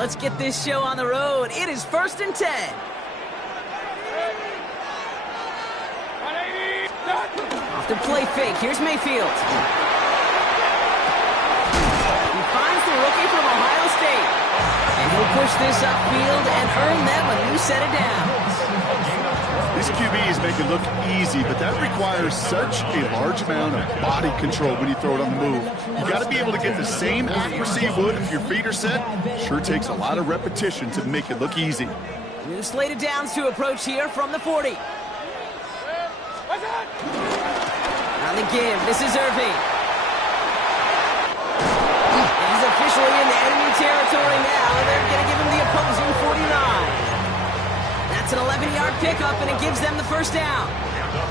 let's get this show on the road. It is 1st and 10. Off the play fake, here's Mayfield. He finds the rookie from Ohio State. And he'll push this upfield and earn them a new set of downs. These QBs make it look easy, but that requires such a large amount of body control when you throw it on the move. You got to be able to get the same accuracy you would if your feet are set. Sure takes a lot of repetition to make it look easy. New slate of downs to approach here from the 40. On the give, this is Irving. He's officially in the enemy territory now. They're going to give him the opposing 49. That's an 11-yard pickup, and it gives them the first down.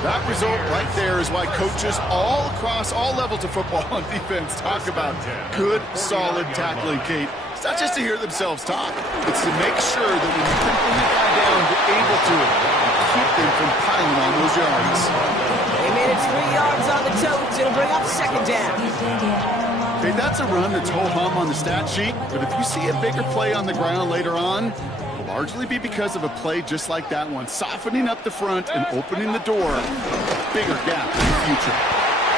That result right there is why coaches all across all levels of football and defense talk about good, solid tackling, Kate. It's not just to hear themselves talk. It's to make sure that when you can bring the guy down, you're able to keep them from piling on those yards. They made it 3 yards on the totes. It'll bring up second down. Hey, that's a run that's ho-hum on the stat sheet, but if you see a bigger play on the ground later on, it'll largely be because of a play just like that one, softening up the front and opening the door, a bigger gap in the future.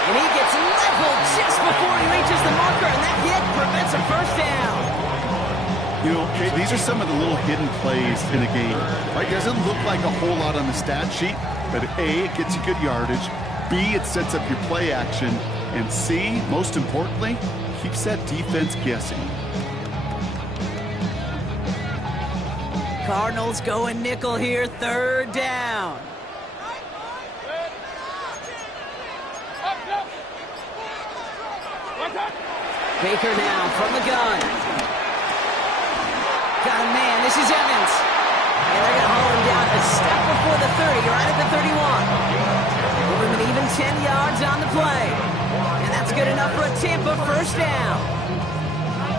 And he gets leveled just before he reaches the marker, and that hit prevents a first down. You know, Kate, these are some of the little hidden plays in a game. Right? It doesn't look like a whole lot on the stat sheet, but A, it gets you good yardage, B, it sets up your play action, and C, most importantly, keeps that defense guessing. Cardinals going nickel here, 3rd down. Baker now from the gun. Got a man, this is Evans. And they're going to haul him down a step before the 30, right at the 31. Give him an even 10 yards on the play. And that's good enough for a Tampa first down.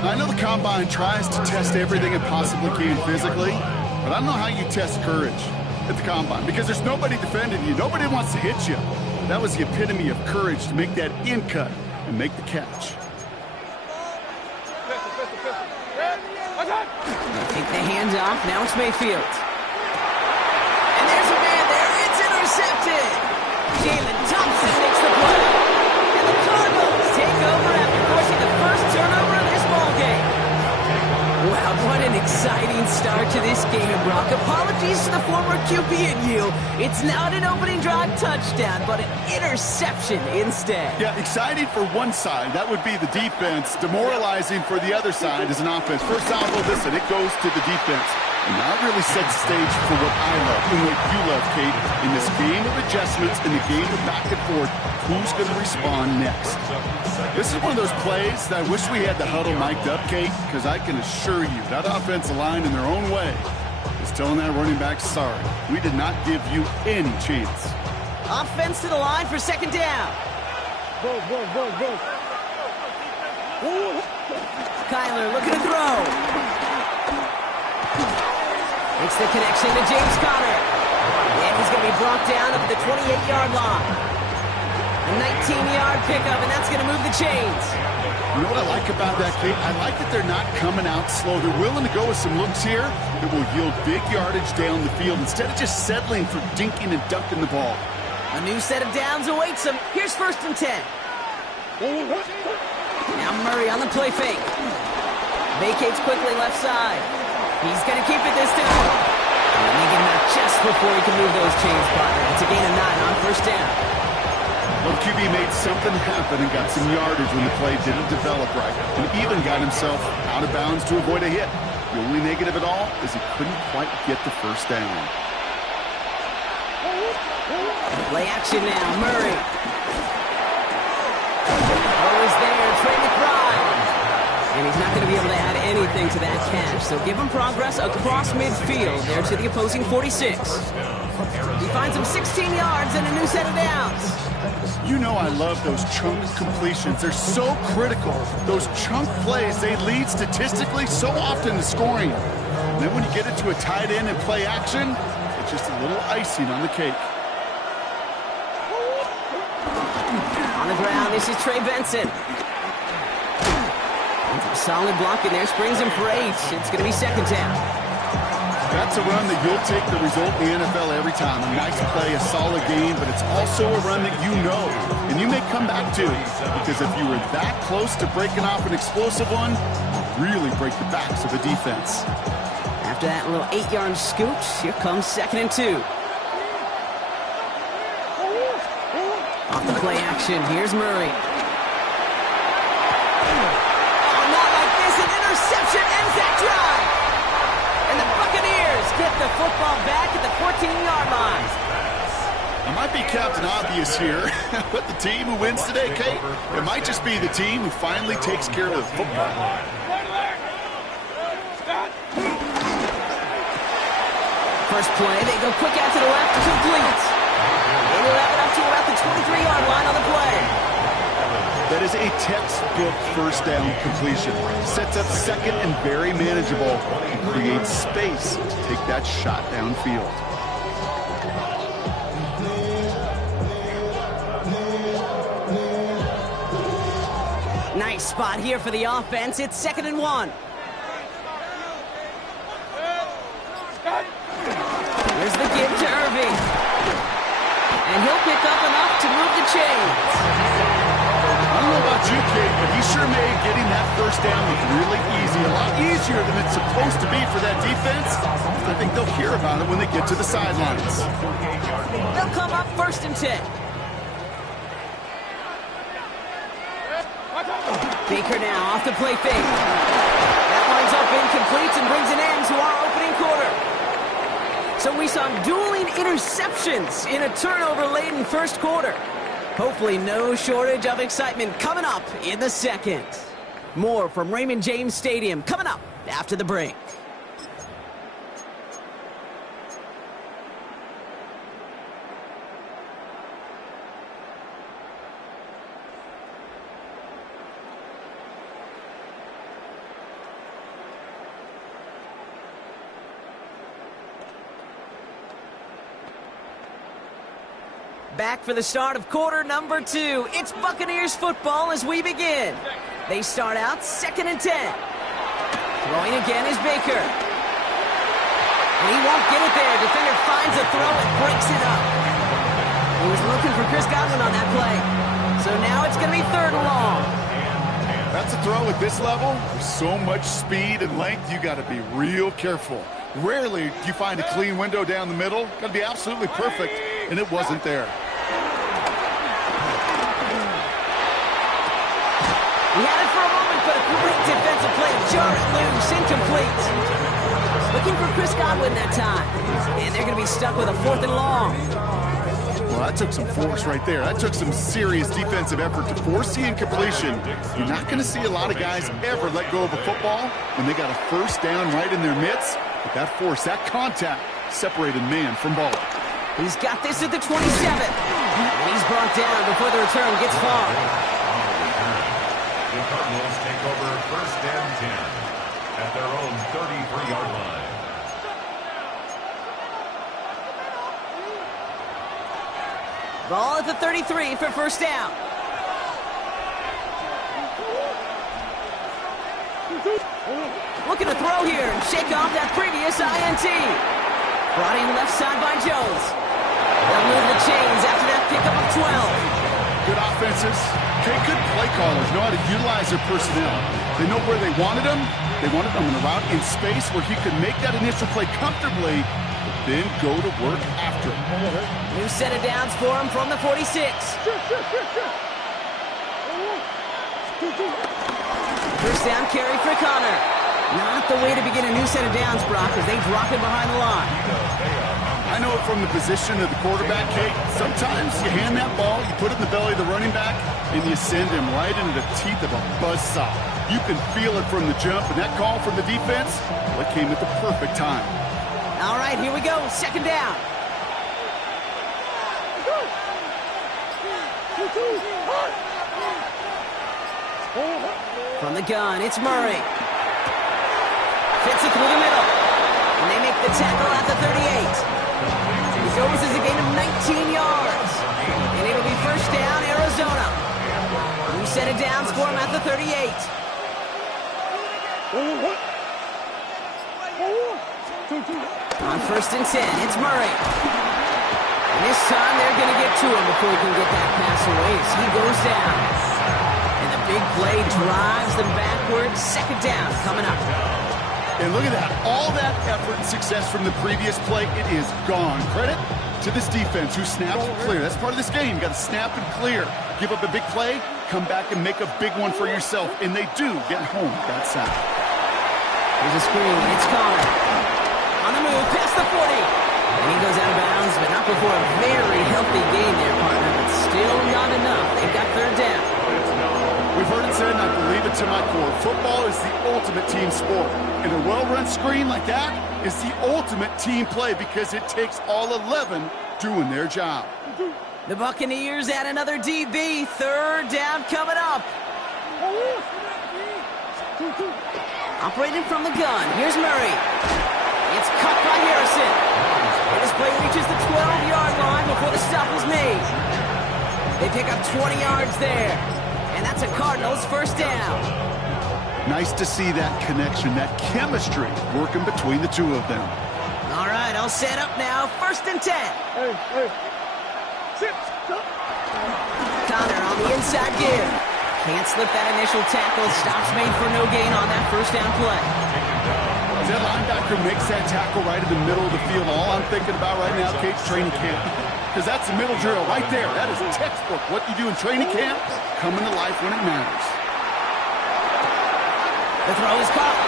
I know the Combine tries to test everything it possibly can physically, but I don't know how you test courage at the Combine because there's nobody defending you. Nobody wants to hit you. That was the epitome of courage to make that in cut and make the catch. Take the hands off. Now it's Mayfield. And there's a man there. It's intercepted. Jalen Thompson makes the play. And the Cardinals take over after forcing the first turnover of this ballgame. Wow, what an exciting start to this game, Brock. Apologies to the former QB and you. It's not an opening drive touchdown, but an interception instead. Yeah, exciting for one side. That would be the defense. Demoralizing for the other side as an offense. First off, listen, it goes to the defense. And that really sets the stage for what I love and what you love, Kate. In this game of adjustments, in the game of back and forth, who's going to respond next? This is one of those plays that I wish we had the huddle mic'd up, Kate, because I can assure you that offensive line in their own way is telling that running back, sorry, we did not give you any chance. Offense to the line for second down. Go. Kyler looking to throw. Makes the connection to James Conner. And he's going to be brought down at the 28-yard line. A 19-yard pickup, and that's going to move the chains. You know what I like about that, Kate? I like that they're not coming out slow. They're willing to go with some looks here that will yield big yardage down the field instead of just settling for dinking and dunking the ball. A new set of downs awaits them. Here's 1st and 10. Now Murray on the play fake. Vacates quickly left side. He's going to keep it this time. And they get him out just before he can move those chains, partner. It's a gain of 9 on first down. Well, QB made something happen and got some yardage when the play didn't develop right. And even got himself out of bounds to avoid a hit. The only negative at all is he couldn't quite get the first down. Play action now, Murray. Always there, Trey McBride. And he's not going to be able to add anything to that catch. So give him progress across midfield there to the opposing 46. He finds him 16 yards and a new set of downs. You know I love those chunk completions. They're so critical. Those chunk plays, they lead statistically so often to scoring. And then when you get it to a tight end and play action, it's just a little icing on the cake. On the ground, this is Trey Benson. Solid block in there, springs him for 8. It's going to be second down. That's a run that you'll take the result in the NFL every time. A nice play, a solid game, but it's also a run that you know, and you may come back to, because if you were that close to breaking off an explosive one, really break the backs of the defense. After that little 8-yard scooch, here comes 2nd and 2. Off the play action, here's Murray. Oh, not like this, an interception ends that drive. And the Buccaneers get the football back at the 14-yard line. I might be Captain Obvious here, but the team who wins today, Kate, it might just be the team who finally takes care of the football. First play, they go quick out to the left, complete. They will have it up to about the 23-yard line on the play. That is a textbook first down completion. Sets up second and very manageable. And creates space to take that shot downfield. Nice spot here for the offense. It's 2nd and 1. Here's the give to Irving. And he'll pick up enough to move the chains. I don't know about you, Kate, but he sure made getting that first down look really easy. A lot easier than it's supposed to be for that defense. I think they'll hear about it when they get to the sidelines. They'll come up 1st and 10. Baker now off the play fake. That lines up incomplete and brings an end to our opening quarter. So we saw dueling interceptions in a turnover-laden first quarter. Hopefully no shortage of excitement coming up in the second. More from Raymond James Stadium coming up after the break. Back for the start of quarter number 2. It's Buccaneers football as we begin. They start out 2nd and 10. Throwing again is Baker. And he won't get it there. Defender finds a throw and breaks it up. He was looking for Chris Godwin on that play. So now it's going to be 3rd and long. That's a throw at this level. There's so much speed and length, you got to be real careful. Rarely do you find a clean window down the middle. Got to be absolutely perfect, and it wasn't there. He had it for a moment, but a great defensive play. Jar it loose, incomplete. Looking for Chris Godwin that time. And they're going to be stuck with a 4th and long. Well, that took some force right there. That took some serious defensive effort to force the incompletion. You're not going to see a lot of guys ever let go of a football when they got a first down right in their midst. But that force, that contact, separated man from ball. He's got this at the 27. And he's brought down before the return gets far. The Cardinals take over 1st and 10 at their own 33-yard line. Ball at the 33 for 1st down. Looking to throw here and shake off that previous INT. Brought in left side by Jones. They'll move the chains after that pickup of 12. Good offenses. Okay, good play callers know how to utilize their personnel. They know where they wanted them. They wanted them in a route in space where he could make that initial play comfortably, but then go to work after it. New set of downs for him from the 46. First down carry for Connor. Not the way to begin a new set of downs, Brock, as they drop it behind the line. I know it from the position of the quarterback, Kate. Sometimes you hand that ball, you put it in the belly of the running back, and you send him right into the teeth of a buzzsaw. You can feel it from the jump, and that call from the defense, well, it came at the perfect time. All right, here we go. 2nd down. From the gun, it's Murray. Fits it through the middle. And they make the tackle at the 38. He goes as a gain of 19 yards. And it'll be 1st down, Arizona. New set of downs for him at the 38. On 1st and 10, it's Murray. And this time they're going to get to him before he can get that pass away as he goes down. And the big play drives them backwards. 2nd down coming up. And look at that. All that effort and success from the previous play, it is gone. Credit to this defense who snapped and clear. That's part of this game. You got to snap and clear. Give up a big play, come back and make a big one for yourself. And they do get home that side. Here's a screen. It's Connor. On the move, past the 40. And he goes out of bounds, but not before a very healthy game there, partner. But still not enough. They've got 3rd down. We've heard it said, and I believe it to my core. Football is the ultimate team sport. And a well-run screen like that is the ultimate team play because it takes all 11 doing their job. The Buccaneers add another DB. 3rd down coming up. Operating from the gun. Here's Murray. It's cut by Harrison. And this play reaches the 12-yard line before the stop is made. They pick up 20 yards there. And that's a Cardinals 1st down. Nice to see that connection, that chemistry working between the two of them. All right, I'll set up now. 1st and 10. Connor on the inside gear. Can't slip that initial tackle. Stops made for no gain on that 1st down play. That linebacker makes that tackle right in the middle of the field. All I'm thinking about right now, Kate, training camp. Because that's the middle drill right there. That is textbook. What you do in training camp, coming to life when it matters. The throw is caught.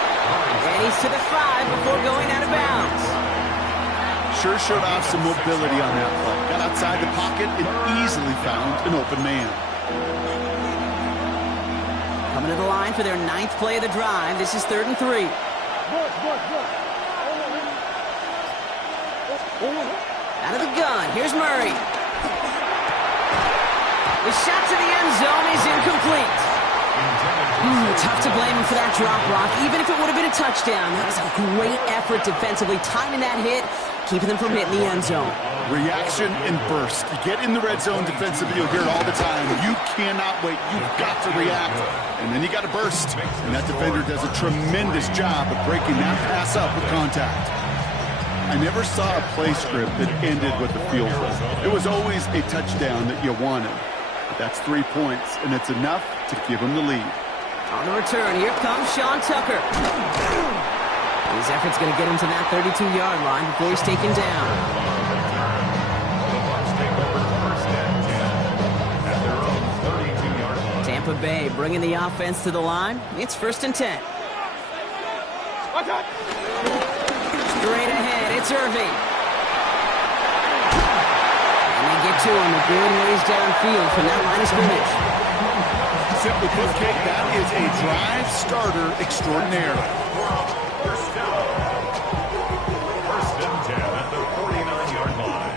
And he's to the 5 before going out of bounds. Sure showed off some mobility on that play. Got outside the pocket and easily found an open man. Coming to the line for their 9th play of the drive. This is 3rd and 3. Out of the gun, here's Murray. The shot to the end zone is incomplete. Tough to blame him for that drop block, even if it would have been a touchdown. That was a great effort defensively, timing that hit, keeping them from hitting the end zone. Reaction and burst. You get in the red zone defensively, you'll hear it all the time. You cannot wait. You've got to react. And then you got to burst. And that defender does a tremendous job of breaking that pass up with contact. I never saw a play script that ended with a field goal. It was always a touchdown that you wanted. But that's 3 points, and it's enough to give them the lead. On the return, here comes Sean Tucker. His effort's going to get him to that 32-yard line before he's taken down. Tampa Bay bringing the offense to the line. It's 1st and 10. Straight ahead, it's Irving. And they get to him a good ways downfield from that line of scrimmage. Simply put, Kate, that is a drive starter extraordinaire. 1st and 10 at the 49-yard line.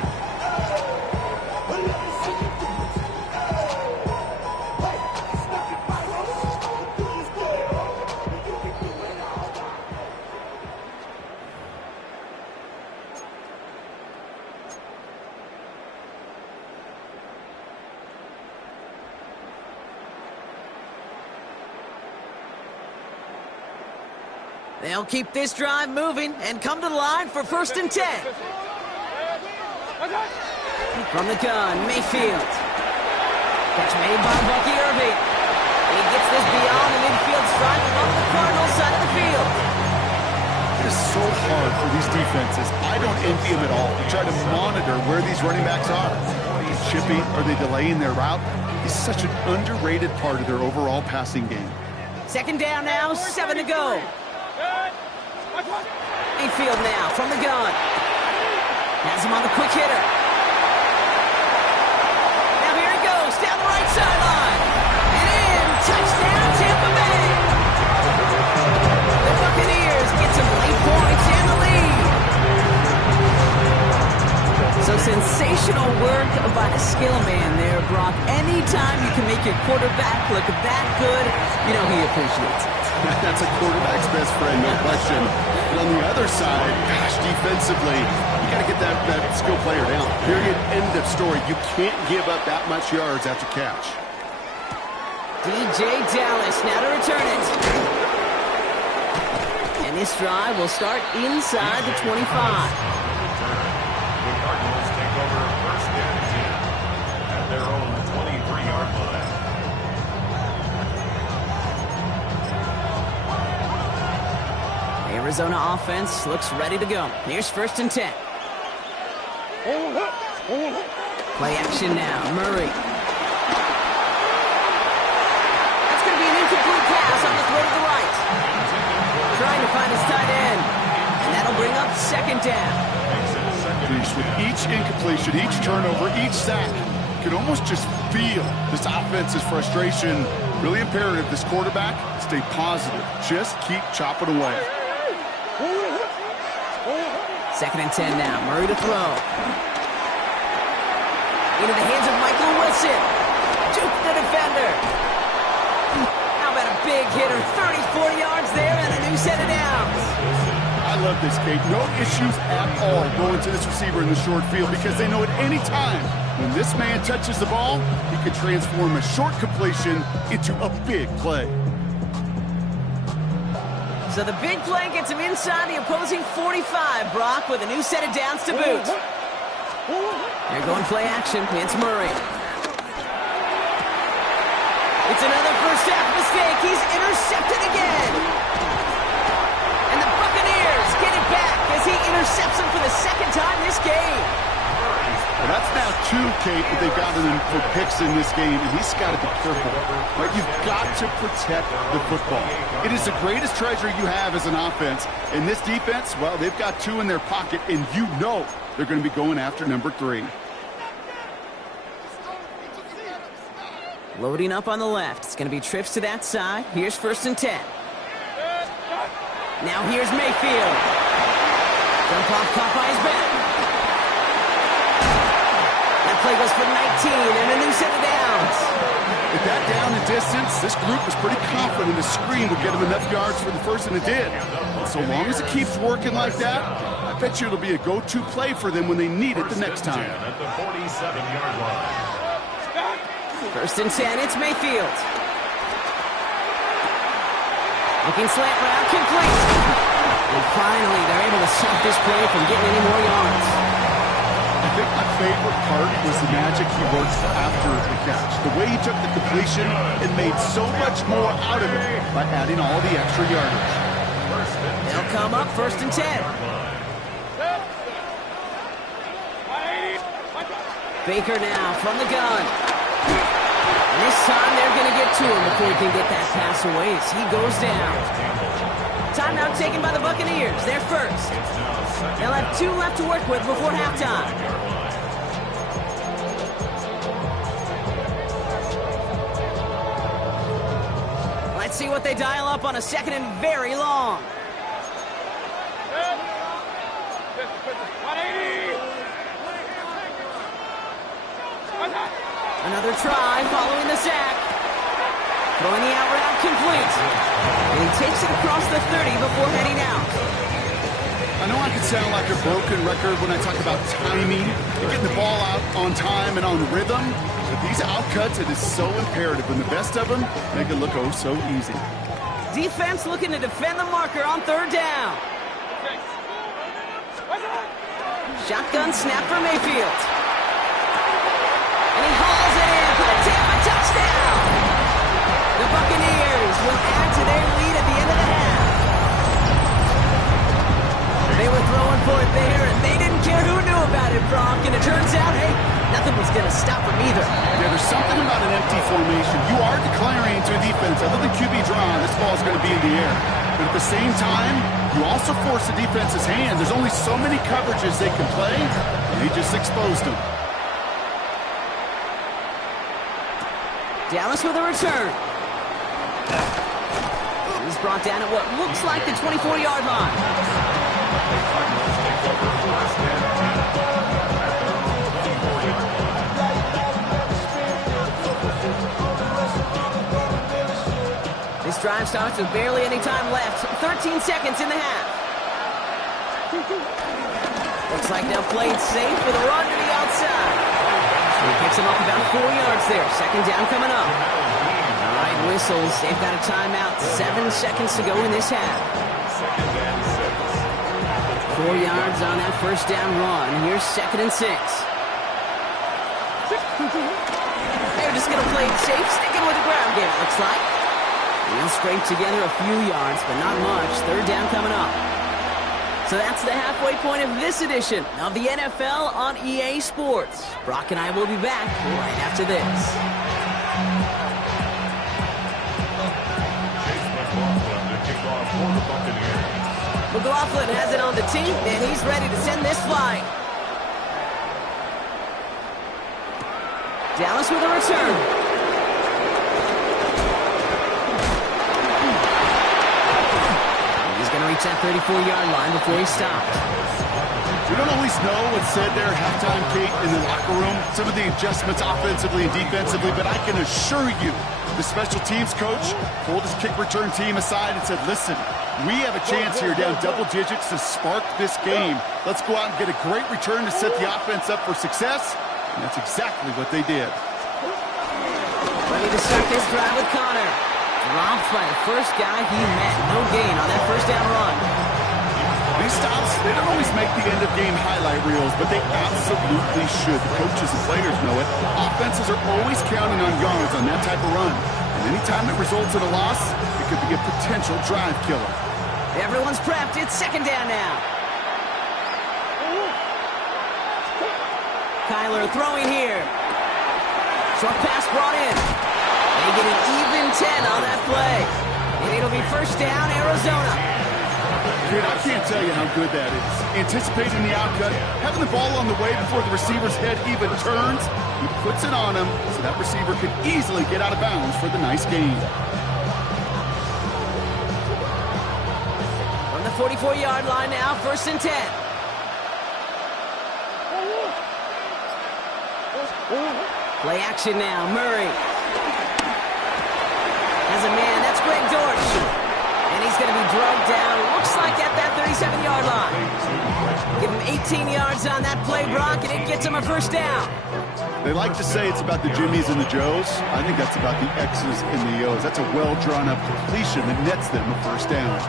They'll keep this drive moving and come to the line for 1st and 10. From the gun, Mayfield. Catch made by Bucky Irving. He gets this beyond the midfield stripe along the Cardinals side of the field. It is so hard for these defenses. I don't envy them at all. They try to monitor where these running backs are. Chipping, are they delaying their route? It's such an underrated part of their overall passing game. 2nd down now, 7 to go. Mayfield now from the gun. Has him on the quick hitter. Now here he goes down the right sideline. And in, touchdown Tampa Bay. The Buccaneers get some late points and the lead. So sensational work by the skill man there, Brock. Anytime you can make your quarterback look that good, you know he appreciates it. That's a quarterback's best friend, no question. But on the other side, gosh, defensively, you got to get that skill player down. Period. End of story. You can't give up that much yards after catch. DJ Dallas now to return it. this drive will start inside the 25. The Cardinals take over first and 10 at their own 23-yard line. Arizona offense looks ready to go. Here's first and 10. Play action now. Murray. That's going to be an incomplete pass on the throw to the right. Trying to find his tight end. And that'll bring up second down. With each incompletion, each turnover, each sack, you can almost just feel this offense's frustration. Really imperative, this quarterback, stay positive. Just keep chopping away. Second and 10 now. Murray to throw. Into the hands of Michael Wilson. Juke the defender. How about a big hitter? 34 yards there and a new set of downs. I love this, Kate. No issues at all going to this receiver in the short field because they know at any time when this man touches the ball, he can transform a short completion into a big play. So the big play gets him inside the opposing 45, Brock, with a new set of downs to boot. They're going play action. It's Murray. It's another first half mistake. He's intercepted again. And the Buccaneers get it back as he intercepts him for the second time this game. Well, that's now two, Kate, that they've gotten him for picks in this game, and he's got to be careful. Right? You've got to protect the football. It is the greatest treasure you have as an offense. And this defense, well, they've got two in their pocket, and you know they're going to be going after number 3. Loading up on the left. It's going to be trips to that side. Here's first and 10. Now here's Mayfield. Jump off, caught by his back. That play goes for 19 and a new set of downs. With that down and distance, this group was pretty confident the screen would get him enough yards for the first, and it did. And so long as it keeps working like that, I bet you it'll be a go-to play for them when they need it the next time. At the 47-yard line. First and 10, it's Mayfield. Looking slant route, complete. And finally, they're able to stop this play from getting any more yards. I think my favorite part was the magic he worked after the catch. The way he took the completion and made so much more out of it by adding all the extra yardage. They'll come up first and 10. Baker now from the gun. And this time they're going to get to him before he can get that pass away as he goes down. Timeout taken by the Buccaneers. They're first. They'll have 2 left to work with before halftime. Let's see what they dial up on a second and very long. Another try following the sack. Throwing the out route complete. And he takes it across the 30 before heading out. I know I can sound like a broken record when I talk about timing and getting the ball out on time and on rhythm, but these outcuts, it is so imperative, and the best of them make it look oh so easy. Defense looking to defend the marker on third down. Shotgun snap for Mayfield. And he hauls it in for the Tampa touchdown. The Buccaneers will add to their lead at the end of the half. They were throwing for it there, and they didn't care who knew about it, Brock. And it turns out, hey, nothing was going to stop them either. Yeah, there's something about an empty formation. You are declaring to a defense, other than QB draw, this ball is going to be in the air. But at the same time, you also force the defense's hand. There's only so many coverages they can play, and they just exposed them. Dallas with a return. He's brought down at what looks like the 24-yard line. This drive starts with barely any time left. 13 seconds in the half. Looks like they'll play it safe with a run to the outside. So he picks him up about 4 yards there. Second down coming up. All right, whistles. They've got a timeout. 7 seconds to go in this half. 4 yards on that first down run. Here's 2nd and 6. They're just going to play it safe, sticking with the ground game, it looks like. They'll scrape together a few yards, but not much. 3rd down coming up. So that's the halfway point of this edition of the NFL on EA Sports. Brock and I will be back right after this. McLaughlin has it on the tee, and he's ready to send this flying. Dallas with a return. He's going to reach that 34-yard line before he stopped. We don't always know what's said there at halftime, Kate, in the locker room. Some of the adjustments offensively and defensively, but I can assure you the special teams coach pulled his kick return team aside and said, listen, we have a chance here down double digits to spark this game. Let's go out and get a great return to set the offense up for success. And that's exactly what they did. Ready to start this drive with Connor. Dropped by the first guy he met. No gain on that first down run. These stops, they don't always make the end-of-game highlight reels, but they absolutely should. The coaches and players know it. Offenses are always counting on yards on that type of run. And anytime it results in a loss, it could be a potential drive killer. Everyone's prepped. It's 2nd down now. Kyler throwing here. Short pass brought in. They get an even 10 on that play. And it'll be 1st down, Arizona. Dude, I can't tell you how good that is. Anticipating the outcut, having the ball on the way before the receiver's head even turns, he puts it on him so that receiver can easily get out of bounds for the nice gain. From the 44-yard line now, 1st and 10. Play action now, Murray. Has a man, that's Greg Dortch. And he's going to be drugged down, looks like at that 37-yard line. Give him 18 yards on that play, Brock, and it gets him a 1st down. They like to say it's about the Jimmies and the Joes. I think that's about the X's and the O's. That's a well-drawn-up completion that nets them a 1st down.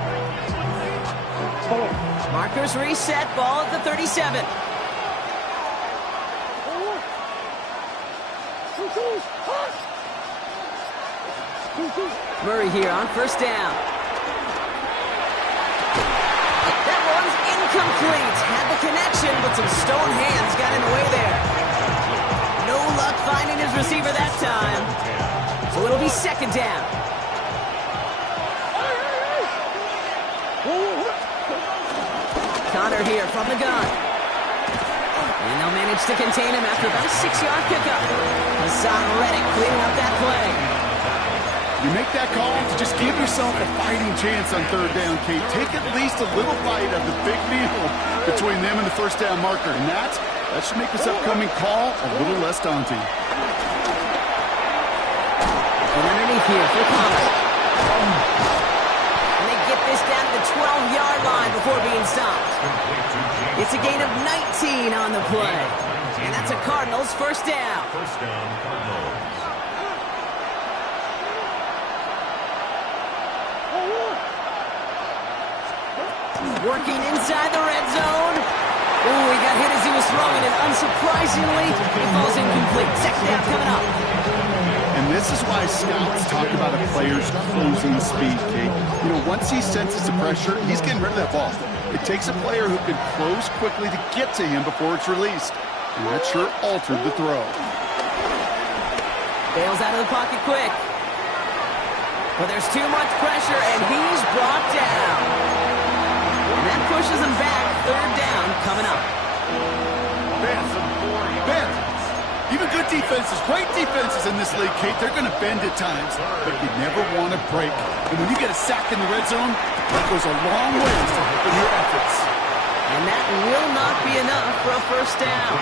Markers reset, ball at the 37. Murray here on 1st down. That one's incomplete. Had the connection, but some stone hands got in the way there. No luck finding his receiver that time. So it'll be 2nd down. Connor here from the gun. And they'll manage to contain him after about a 6-yard pickup. Hassan Reddick cleaning up that play. You make that call to just give yourself a fighting chance on 3rd down, Kate. Take at least a little bite of the big meal between them and the 1st down marker. And that should make this upcoming call a little less daunting. And underneath here for Connor. And they get this down to the 12-yard line before being stopped. It's a gain of 19 on the play. And that's a Cardinals 1st down. 1st down, Cardinals. Working inside the red zone. Ooh, he got hit as he was throwing, and unsurprisingly, he falls incomplete. 2nd down coming up. And this is why scouts talk about a player's closing speed, Kate. You know, once he senses the pressure, he's getting rid of that ball. It takes a player who can close quickly to get to him before it's released. And that sure altered the throw. Bails out of the pocket quick. But there's too much pressure, and he's brought down. And that pushes him back. 3rd down coming up. Ben, even good defenses, great defenses in this league, Kate, they're going to bend at times, but you never want to break. And when you get a sack in the red zone, that goes a long way to helping your efforts. And that will not be enough for a 1st down.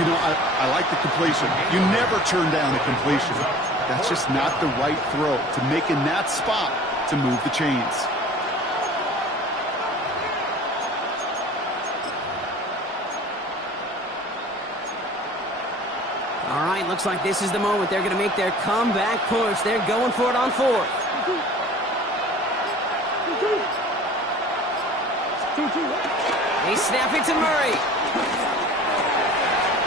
You know, I like the completion. You never turn down a completion. That's just not the right throw to make in that spot to move the chains. All right, looks like this is the moment. They're going to make their comeback push. They're going for it on 4th. They snap it to Murray.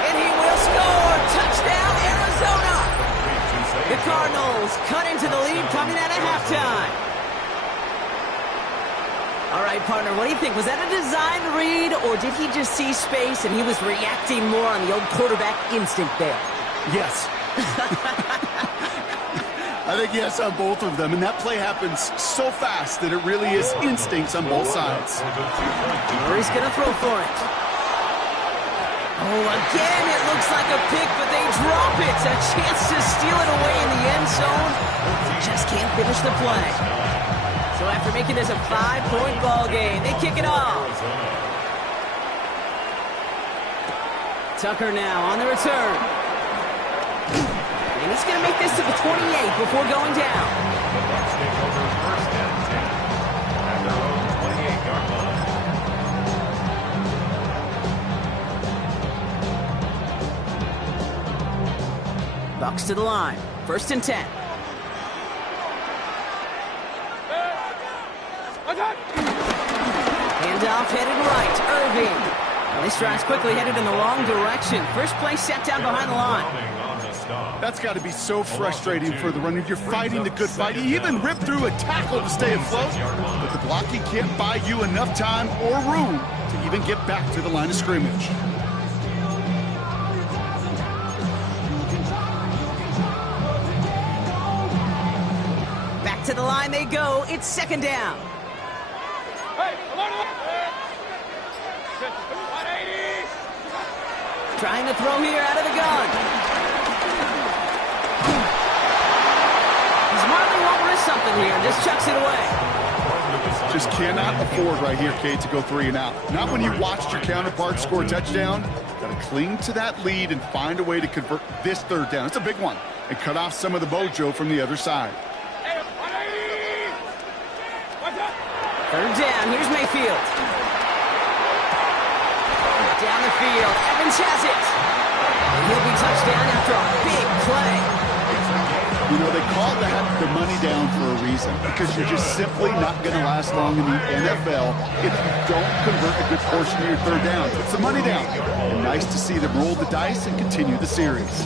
And he will score. Touchdown, Arizona. The Cardinals cut into the lead coming out of halftime. All right, partner, what do you think? Was that a design read, or did he just see space and he was reacting more on the old quarterback instinct there? Yes. I think yes on both of them, and that play happens so fast that it really is instincts on both sides. Murray's going to throw for it. Oh, again, it looks like a pick, but they drop it. A chance to steal it away in the end zone. Just can't finish the play. So after making this a 5-point ball game, they kick it off. Tucker now on the return. And he's going to make this to the 28 before going down. The Bucs take over first and 10 at their own 28-yard line. Bucs to the line. First and 10. Handoff headed right. Irving. Well, this drive's quickly headed in the wrong direction. First play set down behind the line. That's got to be so frustrating for the runner. You're fighting the good fight. You even rip through a tackle to stay afloat, but the blocking can't buy you enough time or room to even get back to the line of scrimmage. Back to the line they go. It's second down. Trying to throw here out of the gun. He's smartly won't risk something here. Just chucks it away. Just cannot afford right here, Kate, to go 3 and out. Not when you watched your counterpart score a touchdown. Got to cling to that lead and find a way to convert this third down. It's a big one. And cut off some of the mojo from the other side. Third down. Here's Mayfield. Down the field. Evans has it. And he'll be touchdown after a big play. You know, they call that the money down for a reason, because you're just simply not going to last long in the NFL if you don't convert a good portion of your third down. It's the money down. And nice to see them roll the dice and continue the series.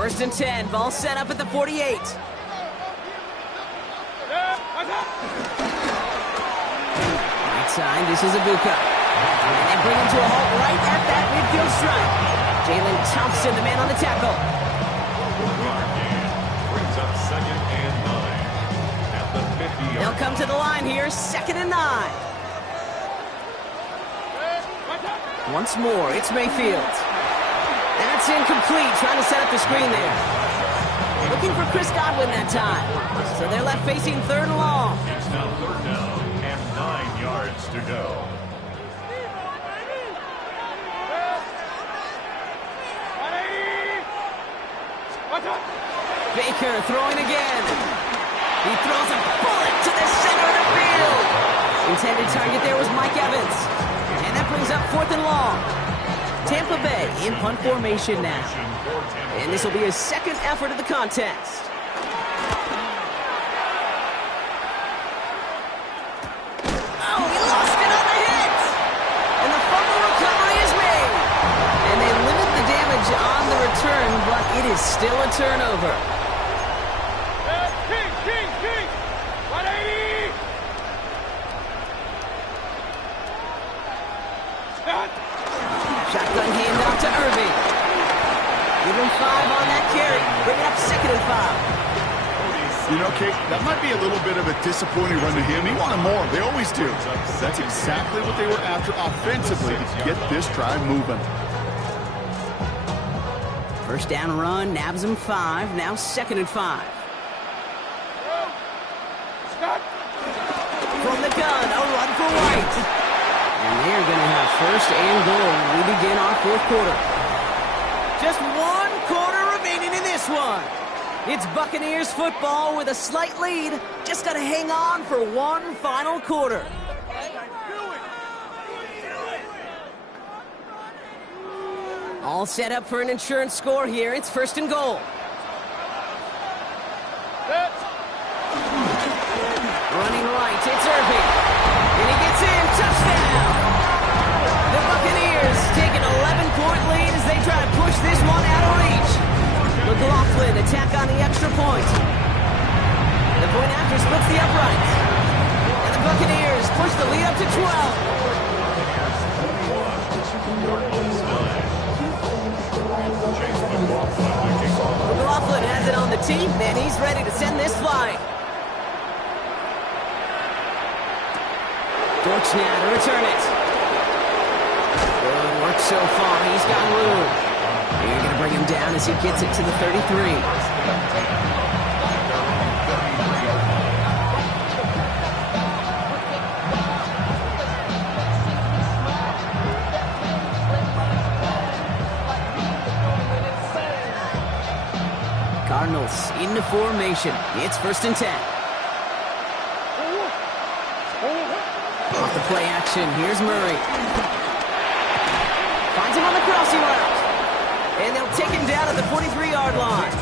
First and 10. Ball set up at the 48. This is Mmga. And they bring him to a halt right at that midfield stripe. Jalen Thompson, the man on the tackle. Brings up second and 9 at the 50-yard. They'll come to the line here, second and 9. Once more, it's Mayfield. That's incomplete, trying to set up the screen there. Looking for Chris Godwin that time. So they're left facing third and long. It's now third down and 9 yards to go. Baker throwing again. He throws a bullet to the center of the field. Intended target there was Mike Evans. And that brings up fourth and long. Tampa Bay in punt formation now. And this will be his second effort of the contest. Oh, he lost it on the hit. And the fumble recovery is made. And they limit the damage on the return, but it is still a turnover. Shotgun handoff to Irving. Give him 5 on that carry. Bring it up second and 5. You know, Kate, that might be a little bit of a disappointing run to him. He wanted more. They always do. That's exactly what they were after offensively to get this drive moving. First down run, nabs him 5. Now second and 5. From the gun, a run for White. And they're going to have first and goal when we begin our fourth quarter. Just 1 quarter remaining in this one. It's Buccaneers football with a slight lead. Just got to hang on for one final quarter. All set up for an insurance score here. It's first and goal. Running right, it's Irving. And he gets in, touchdown! The Buccaneers take an 11-point lead as they try to push this one out of reach. McLaughlin attack on the extra point. The point after splits the uprights. And the Buccaneers push the lead up to 12. McLaughlin has it on the tee, and he's ready to send this flying. Dortch now to return it. Good work so far. He's got room. You're going to bring him down as he gets it to the 33. Cardinals into formation. It's 1st and 10. Off the play action, here's Murray. Finds him on the crossing route. And they'll take him down at the 43-yard line.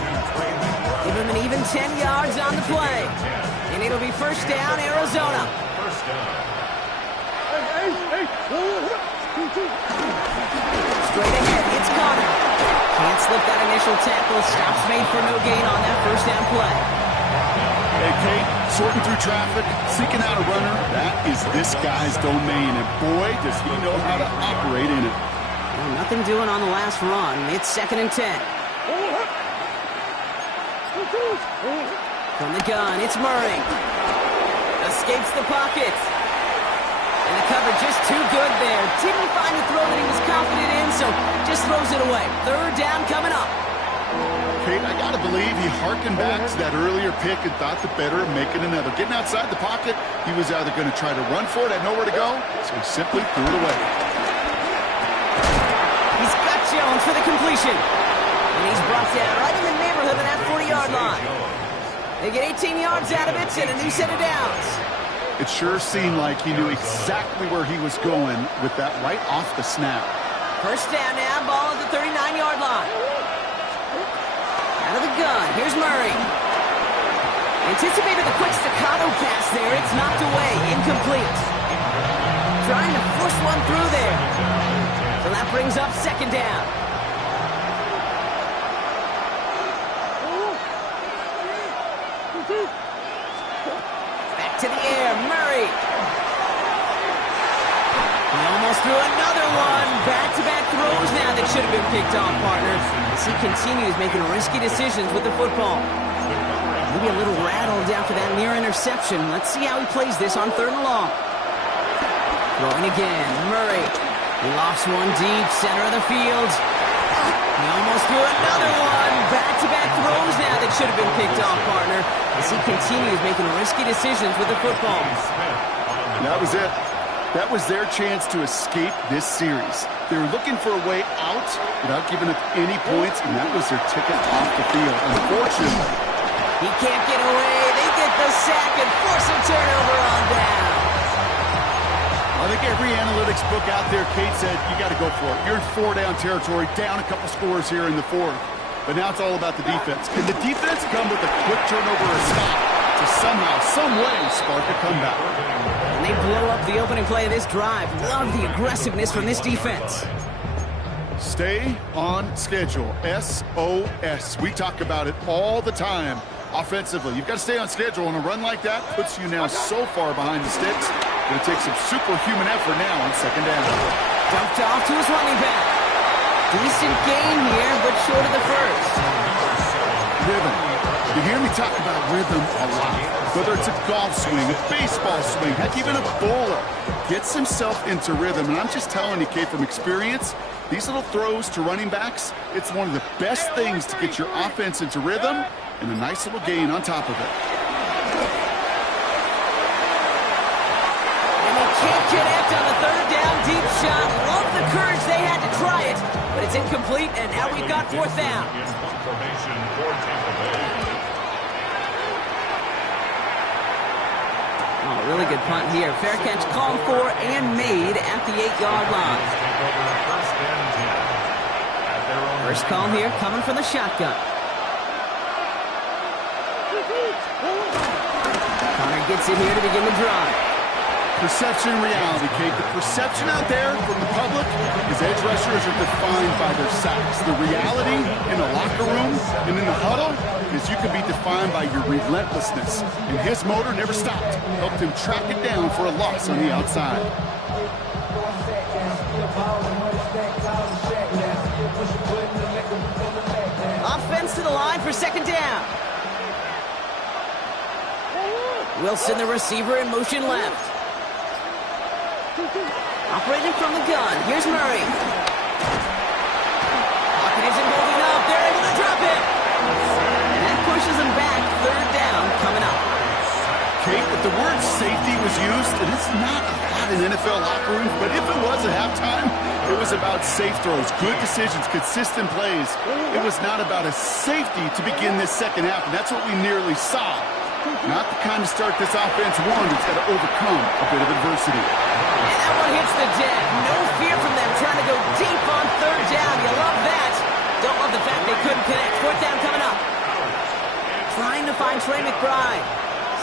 Give him an even 10 yards on the play. And it'll be 1st down, Arizona. Straight ahead, it's Connor. Can't slip that initial tackle. Stops made for no gain on that 1st down play. Hey, Kate, sorting through traffic, seeking out a runner, that is this guy's domain. And boy, does he know how to operate in it. Well, nothing doing on the last run. It's 2nd and 10. From the gun, it's Murray. Escapes the pocket. And the cover just too good there. Didn't find the throw that he was confident in, so just throws it away. 3rd down coming up. Kate, I gotta believe he harkened back to that earlier pick and thought the better of making another. Getting outside the pocket, he was either going to try to run for it, had nowhere to go, so he simply threw it away. He's got Jones for the completion. And he's brought down right in the neighborhood of that 40-yard line. They get 18 yards out of it and a new set of downs. It sure seemed like he knew exactly where he was going with that right off the snap. 1st down now, ball at the 39-yard line. Out of the gun, here's Murray. Anticipated the quick staccato pass there. It's knocked away, incomplete. Trying to force one through there. So that brings up 2nd down. Back to the air, Murray. He almost threw another one. Back-to-back throws now that should have been picked off, partner. As he continues making risky decisions with the football. Maybe a little rattled after that near interception. Let's see how he plays this on 3rd and long. Throwing again, Murray. He lofts one deep, center of the field. He almost threw another one. Back-to-back throws now that should have been picked off, partner. As he continues making risky decisions with the football. That was it. That was their chance to escape this series. They were looking for a way out without giving up any points, and that was their ticket off the field. Unfortunately, he can't get away. They get the sack and force a turnover on down. I think every analytics book out there, Kate said, you got to go for it. You're in 4-down territory, down a couple scores here in the 4th. But now it's all about the defense. Can the defense come with a quick turnover or stop to somehow, some way, spark a comeback? And they blow up the opening play of this drive. Love the aggressiveness from this defense. Stay on schedule. SOS. We talk about it all the time offensively. You've got to stay on schedule, and a run like that puts you now so far behind the sticks. Going to take some superhuman effort now on 2nd down. Dumped off to his running back. Decent gain here, but short of the 1st. Rhythm. You hear me talk about rhythm a lot. Whether it's a golf swing, a baseball swing, heck, even a bowler gets himself into rhythm. And I'm just telling you, Kate, from experience, these little throws to running backs, it's one of the best things to get your offense into rhythm and a nice little gain on top of it. And they can't connect on the 3rd down deep shot. Love the courage they had to try it, but it's incomplete, and now we've got 4th down. Oh, really good punt here. Fair catch called for and made at the 8-yard line. 1st call here coming from the shotgun. Connor gets it here to begin the drive. Perception and reality, Kate. The perception out there from the public is edge rushers are defined by their sacks. The reality in the locker room and in the huddle is you can be defined by your relentlessness. And his motor never stopped. Helped him track it down for a loss on the outside. Offense to the line for second down. Wilson, the receiver, in motion left. Operating from the gun. Here's Murray. Pocket isn't holding up. They're able to drop it. And that pushes them back. Third down coming up. Kate, if the word safety was used, and it's not a lot in NFL locker rooms, but if it was at halftime, it was about safe throws, good decisions, consistent plays. It was not about a safety to begin this second half, and that's what we nearly saw. Not the kind of start this offense won that's got to overcome a bit of adversity. And that one hits the deck. No fear from them trying to go deep on third down. You love that. Don't love the fact they couldn't connect. Fourth down coming up. Trying to find Trey McBride.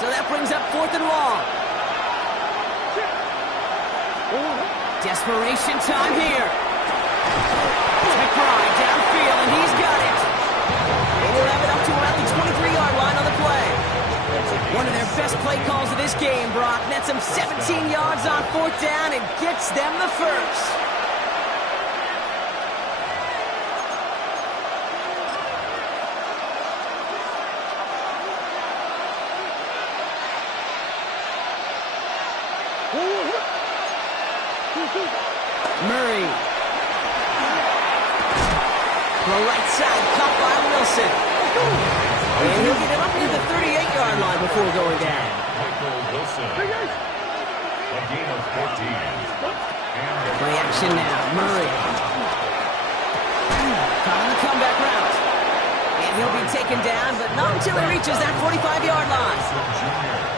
So that brings up fourth and long. Desperation time here. It's McBride downfield, and he's got it. They will have it up to around the 23-yard line on the play. One of their best play calls of this game, Brock. Nets them 17 yards on fourth down and gets them the first. Murray. The right side, caught by Wilson. And he'll get it up near the 38-yard line before going down. Michael Wilson. A gain of 14. Play action now. Murray. Caught on the comeback route. And he'll be taken down, but not until he reaches that 45-yard line.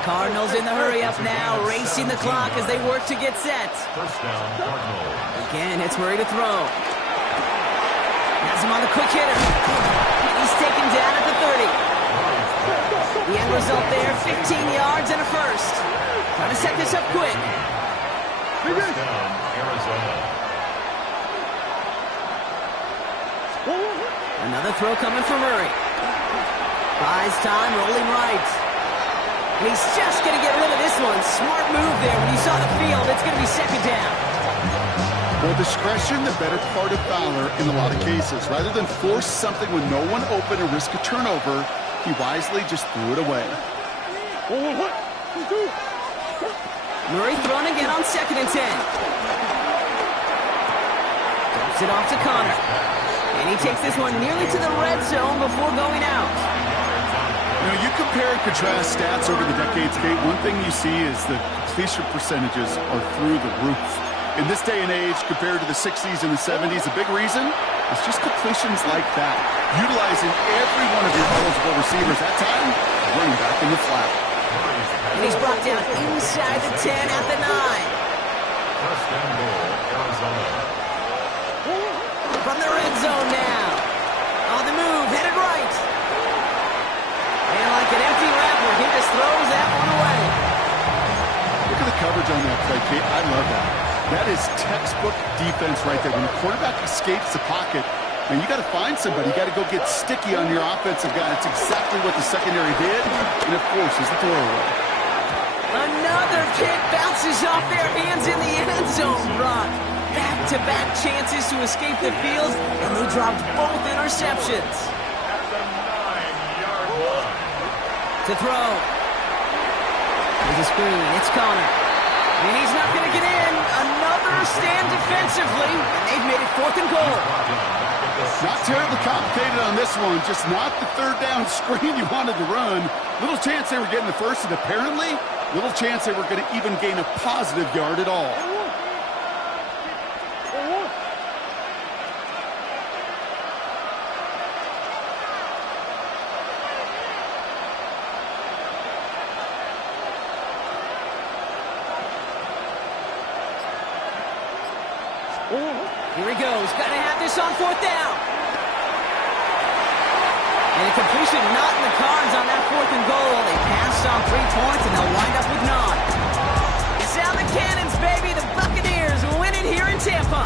Cardinals in the hurry up now, racing the clock as they work to get set. First down, Cardinals. Again, it's Murray to throw. Has him on the quick hitter. And he's taken down at the 30. The end result there, 15 yards and a first. Trying to set this up quick. First down, Arizona. Another throw coming from Murray. Buys time, rolling right. And he's just going to get rid of this one. Smart move there. When you saw the field, it's going to be second down. Well, discretion, the better part of valor in a lot of cases. Rather than force something with no one open and risk a turnover, he wisely just threw it away. Murray thrown again on 2nd and 10. Drops it off to Connor. And he takes this one nearly to the red zone before going out. You know, you compare and contrast stats over the decades, Kate. One thing you see is the completion percentages are through the roof. In this day and age, compared to the 60s and the 70s, a big reason is just completions like that. Utilizing every one of your eligible receivers. That time, running back in the flat. And he's brought down inside the 10 at the 9. First down goal, Arizona. From the red zone now. On the move, headed right. And like an empty wrapper, he just throws that one away. Look at the coverage on that play, Kate. I love that. That is textbook defense right there. When the quarterback escapes the pocket, and you got to find somebody. You got to go get sticky on your offensive guy. That's exactly what the secondary did. And, of course, is the throwaway. Another kick bounces off their hands in the end zone, Brock. Back-to-back chances to escape the field, and they dropped both interceptions. At the 9-yard line. To throw. There's a screen. It's Connor. And he's not going to get in. Another stand defensively, and they've made it 4th and goal. Not terribly complicated on this one. Just not the third down screen you wanted to run. Little chance they were getting the first, and apparently, little chance they were going to even gain a positive yard at all. Here he goes. Got to have this on 4th down. And a completion not in the cards on that 4th and goal. They passed on 3 points, and they'll wind up with 9. Sound the cannons, baby. The Buccaneers win it here in Tampa.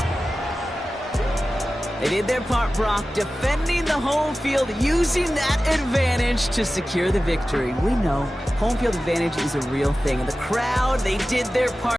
They did their part, Brock, defending the home field, using that advantage to secure the victory. We know home field advantage is a real thing, and the crowd, they did their part.